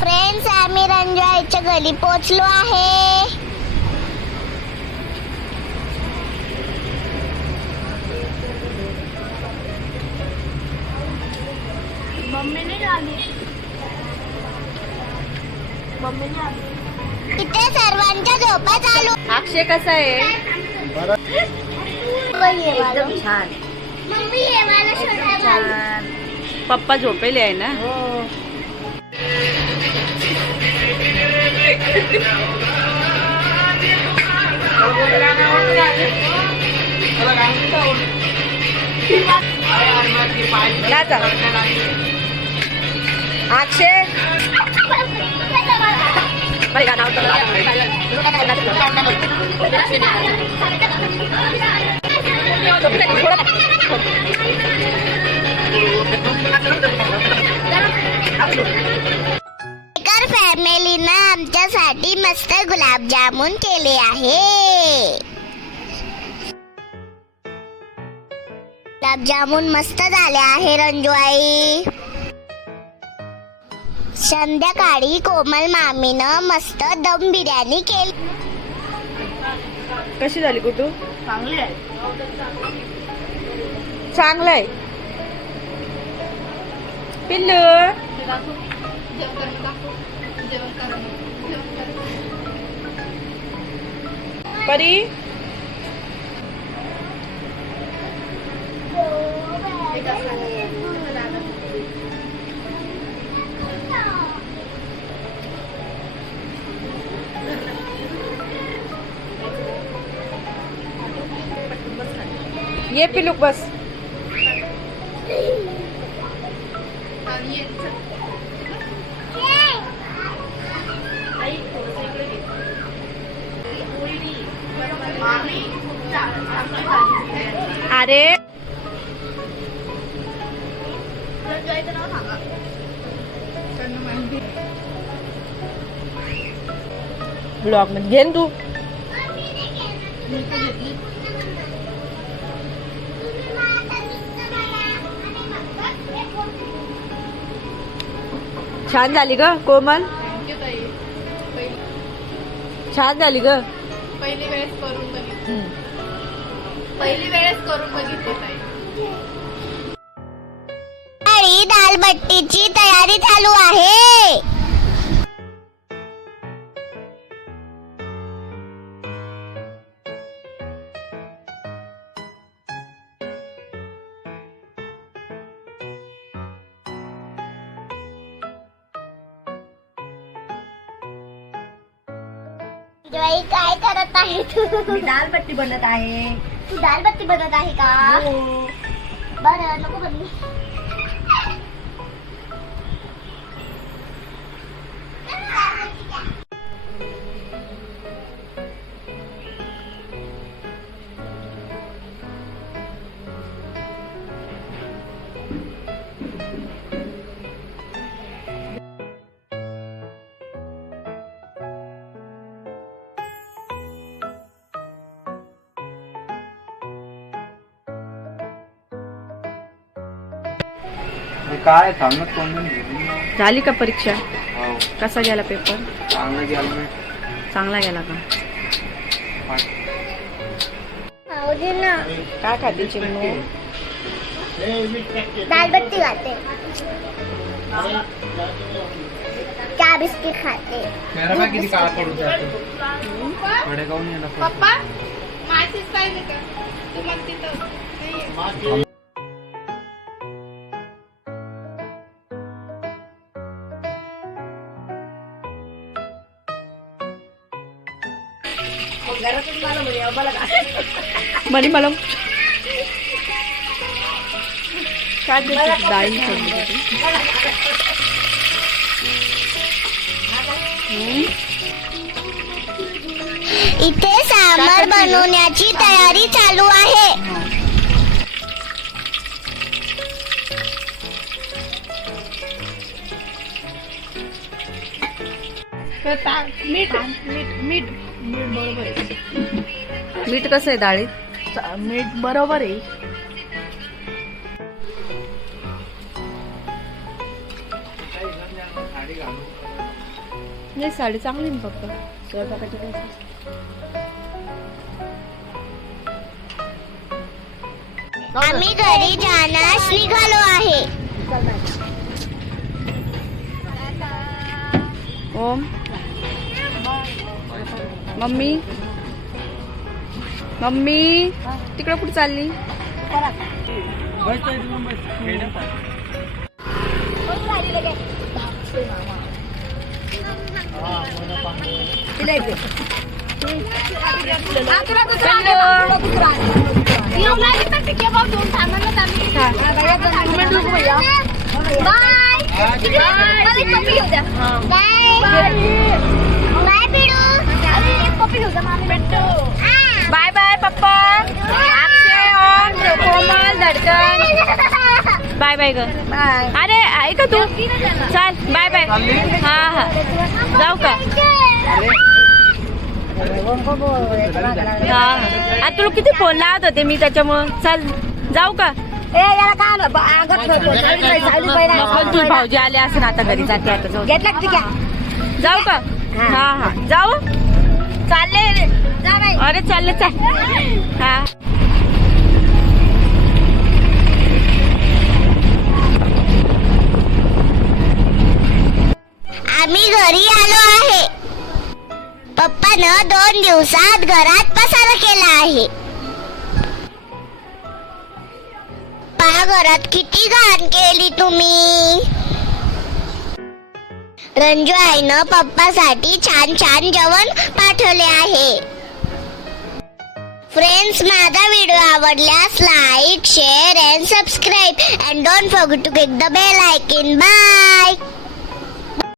Friends, आम्ही रंजूआईच्या घरी पोहोचलो आहे. इथे सर्वांच्या झोपा चालू. अक्षय कसा आहे? एकदम छान मम्मी ये मला छान. पप्पा झोपेले आहे ना? अक्षय फॅमिलीनं आमच्यासाठी मस्त गुलाबजामुन केले आहे. गुलाबजामुन मस्त झाले आहे रंजूआई. संध्याकाळी कोमल मामीनं मस्त दम बिर्याणी केली. कशी झाली कुटू? चांगली आहे. चांगलं आहे. पिल्लू परी ये पिल्लू बस. अरे ब्लॉग मध्ये घेन तू. छान झाली ग कोमल. छान झाली ग. पहिली वेळेस करून बघितली. आणि दालबट्टीची तयारी चालू आहे. रंजूआई, काय करत आहे तू? मी दालबट्टी बनत आहे. तू दालबट्टी बनत आहे का? बरं, नको बनवू. काय सांगत कोण झाली का परीक्षा? हो कसा गेला पेपर? चांगलं गेलं मी. चांगला गेला का? ना काय खाते चिमणू? दालबट्टी खाते, चहा बिस्किट खाते. मेरा किती काळ पडून जातो. कडे गाऊन येणार पप्पा माचीस पाहिजे का? तुम्हाला तिथं नाहीये. म्हणे मला काय डाळी इथे सांबार बनवण्याची तयारी चालू आहे. मीठ मीठ मीठ मीठ बरोबर आहे. मीठ कसं आहे डाळीत? मीठ बरोबर आहे. नाही साडी चांगली ना पप्पा स्वयंपाकाची काय. आम्ही घरी जाण्यास निघालो आहे. ओम मम्मी मम्मी तिकडं कुठं चालली. बाय बाय पप्पा. अक्षय ओम कोमल धडकन बाय बाय ग. अरे ऐका तू चल बाय बाय. हा हा जाऊ का. हा आता तुला किती फोन लावत होते मी त्याच्यामुळं. चल जाऊ का. तू भाऊजी आले असं आता घरी जाते आता. जाऊ का. हा हा जाऊ. चालले अरे चालले चाल. हा आम्ही घरी आलो आहे. पप्पानं 2 दिवसात घरात पसारा केला आहे. पहा घरात किती घाण केली तुम्ही. रंजू आईनं पप्पासाठी छान छान जेवण पाठवले आहे. फ्रेंड्स, माझा व्हिडिओ आवडल्यास like, share and subscribe and don't forget to click the bell icon. Bye.